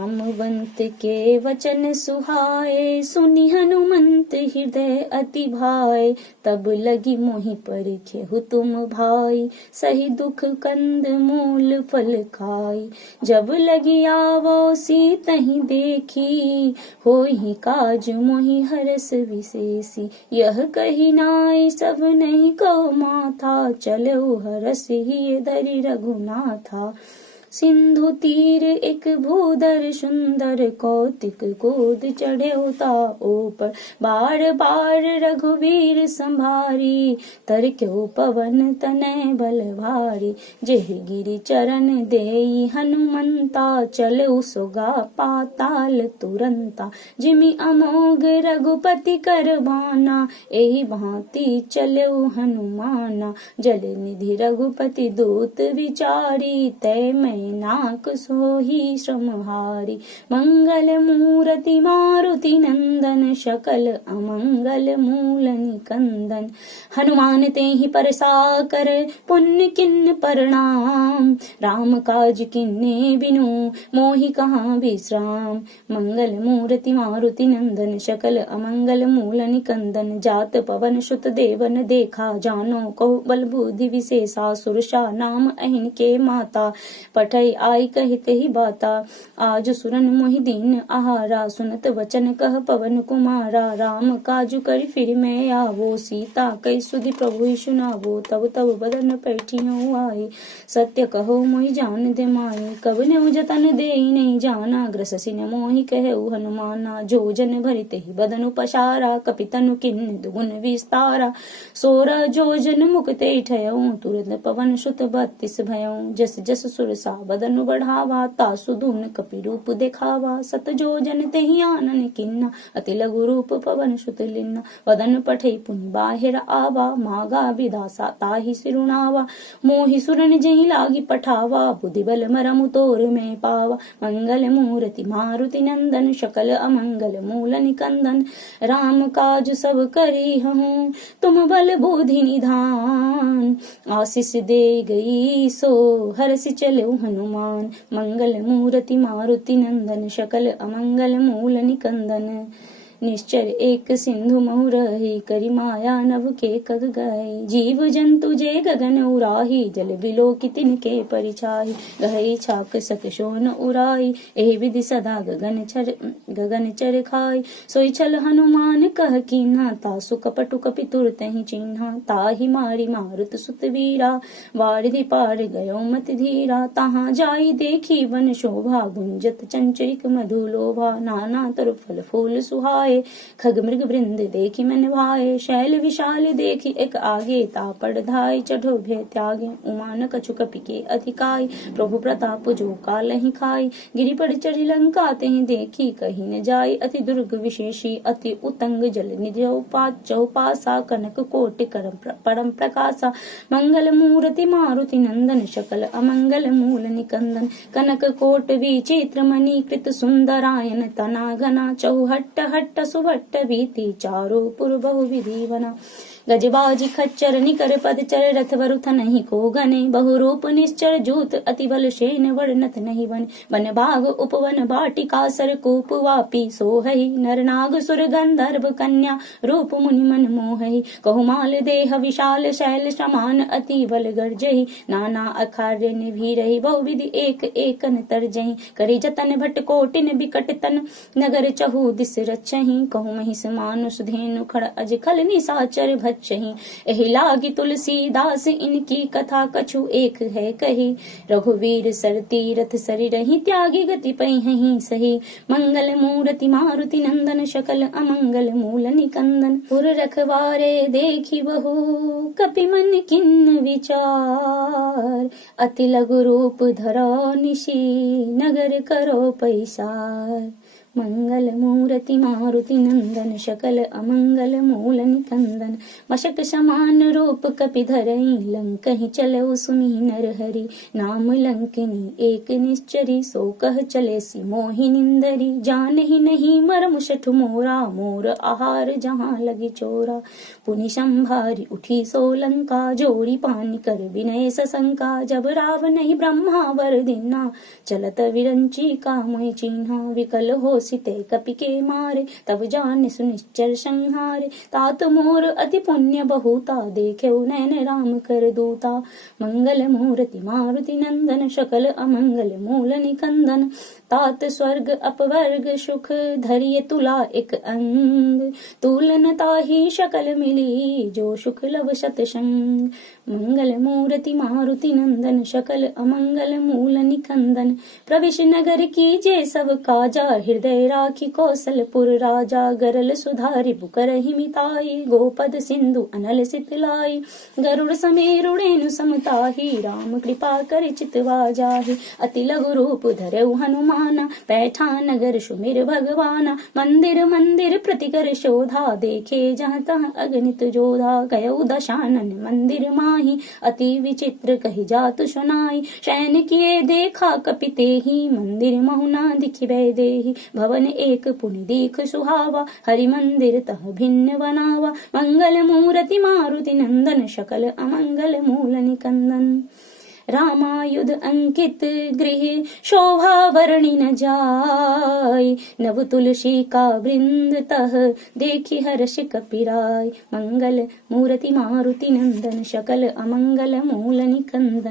रामवंत के वचन सुहाए, सुनि हनुमंत हृदय अति भाए। तब लगी मोहि परिखेहु तुम भाई, सही दुख कंद मूल फल खाई। जब लगी आवो सीतहि देखी, होहि काज मोहि हरस विशेषी। यह कही नाई सब नहीं कहो माथा, चलो हरस ही धरि रघुनाथा। सिंधु तीर एक भूधर सुंदर, कौतिक गोद चढ़े उता ऊपर। बार बार रघुवीर संभारी, तरक्यो पवन तनय बल भारी। जेह गिरि चरण देई हनुमंता, चलो सोगा पाताल तुरंता। जिमि अमोघ रघुपति कर बाना, एहि भांति चलो हनुमाना। जल निधि रघुपति दूत विचारी, तय मैं नाक सोही श्रमहारी। मंगल मूरति मारुति नंदन, सकल अमंगल मूल निकंदन। हनुमान तेहि परसा कर, पुण्य किन्न प्रणाम। राम काज किन्ने बिनु, मोहि कहाँ विश्राम। मंगल मूरति मारुति नंदन, सकल अमंगल मूल निकंदन। जात पवन सुत देवन देखा, जानो कहो बल बुद्धि विशेषा। सुरसा नाम अहिन के माता, पठई आई कहते ही बाता। आज सुरन मोहि दीन आहारा, सुनत वचन कह पवन कुमारा। राम काजु करि फिर मैं आवो, सीता कई सुधि प्रभु सुनावो। तब तब बदन पैठियों आए, सत्य कहो मोहि जान दे माए। कब ने जतन देई नहीं जाना, ग्रससि न मोहि कहेउ हनुमाना। जो जन भरिते ही बदनु पसारा, कपितनु किन्न दुगुन विस्तारा। 16 जोजन मुकते ठयऊ, तुरंत पवन सुत 32 भयऊ। जस जस सुरसा बदन बढ़ावा, तासु धून कपि रूप देखावा। सत जोजन तेहि आनन किन्ना, अति लघु रूप पवन सुत लिन्ना। वदन पठई पुनि बाहिर आवा, मागा विदासा ताहि सिरुनावा। मोहि सुरन जहि लागी पठावा, बुद्धि बल मरमु तोर में पावा। मंगल मूरति मारुति नंदन, सकल अमंगल मूल निकंदन। राम काज सब करी हूँ, तुम बल बुद्धि निधान। आशीष दे गई सो हरसि चलो हनुमान। मंगल मूरति मारुति नंदन, सकल अमंगल मूल निकंदन। निश्चर एक सिंधु महु रही, करी माया नभ के कग गए। जीव जंतु जे गगन उराही, जल बिलो की तिनके परिछाई। गहई छाक सक शोन उराई, एहि विधि सदा गगन चर खाई। सोई छल हनुमान कह कीन्हा, तासु कपटु कपि तुरत ही चिन्हा। ताहि मारी मारुत सुत वीरा, वारिधि पार गयो मति धीरा। तहाँ जाई देखी वन शोभा, गुंजत चंचरिक मधु लोभा। नाना तरु फल फूल सुहाए, खग मृग वृंद देखी मन भाए। शैल विशाल देखी एक आगे, तापड़ धाय चढ़ो भय त्यागे। उमान कछु कपि के अधिकाई, प्रभु प्रताप जो कालहि खाई। गिरि पर चढ़ी लंका तेहि देखी, कहीं न जाई अति दुर्ग विशेषी। अति उतंग जल निधि चौपासा, कनक कोटि परम प्रकाशा। मंगल मूर्ति मारुति नंदन, सकल अमंगल मूल निकंदन। कनक कोट विचित्र मणि कृत सुंदरायन, तना घना चौहट्ट हट्ट सुभट्ट भीति। चारों पुर बहु विधि बना। गजबाजी खच्चर निकर पदचर, रथ वरुथ नहीं को गने। बहुरूप निश्चर जूत, अति बल शेन वर्णत नहीं बने। वन बाग उपवन बाटिका, सरकूप वापी सोहहि। नर नाग सुर गंधर्व कन्या, रूप मुनि मन मोहहि। कहुमाल देह विशाल, शैल समान अति बल गर्जहि। नाना अखार्य निभीरहि, बहुविधि एक एकन तरजहि। करि जतन भट कोटिन बिकट तन, नगर चहु दिस रचहि। कहु महिष मानुष धेनु खड़ अज खल निसाचर भच्चहि। एहि लागी तुलसीदास, इनकी कथा कछु एक है कही। रघुवीर सर तीरथ सरि रही, त्यागी गति पैहि सही। मंगल मूर्ति मारुति नंदन, सकल अमंगल मूल निकंदन। पुर रखवारे देखी बहु, कपि मन किन्न विचार। अति लघु रूप धरो निशी, नगर करो पैसार। मंगल मूर्ति मारुति नंदन शकल अमंगल मूल निकंदन मशक समान रूप कपि धरई लंकहि चलऊ सुनि नर हरि नाम लंकिनी एक निश्चरी सो कह चले सी मोहि निंदरी जानहि नहीं मर मुषठ मोरा मोर आहार जहाँ लगी चोरा पुनि संभारी उठी सो लंका जोड़ी पानी कर विनय सशंका जब राव नहीं ब्रह्मा वर दीना चलत विरंची कामय चिन्हा विकल हो सिते कपि के मारे तब जान सुनिश्चर संहारे तात मोर अति पुण्य बहुता देखे नैन राम कर दूता मंगल मूर्ति मारुति नंदन शकल अमंगल मूल निकंदन तात स्वर्ग अपवर्ग सुख धरिय तुला एक अंग तुलन ताही शकल मिली जो सुख लव शतसंग मंगल मूर्ति मारुति नंदन शकल अमंगल मूल निकंदन प्रविश नगर की जे सब काजा हृदय राखी कौशलपुर राजा गरल सुधारि बुकरहि मिताई गोपद सिंधु अनल सितलाई गरुड़ समेरुड़ेनु समताही राम कृपा कर चितवा जाहि अति लघु रूप धरऊ हनुमाना पैठा नगर सुमिर भगवाना मंदिर मंदिर प्रतिकर शोधा देखे जहाँ तहाँ अगणित जोधा गयऊ दशानन मंदिर माही अति विचित्र कही जातु सुनाई शयन किए देखा कपिते ही मंदिर महुना दिखिबे देहि भवन एक पुनि दीख सुहावा हरि मंदिर तह भिन्न बनावा मंगल मूर्ति मारुति नंदन शकल अमंगल मूल निकंदन रामायुध अंकित गृह शोभा वर्णि न जाय नव तुलसी का वृंद तह देखी हर्ष कपिराय मंगल मूर्ति मारुति नंदन शकल अमंगल मूल निकंदन।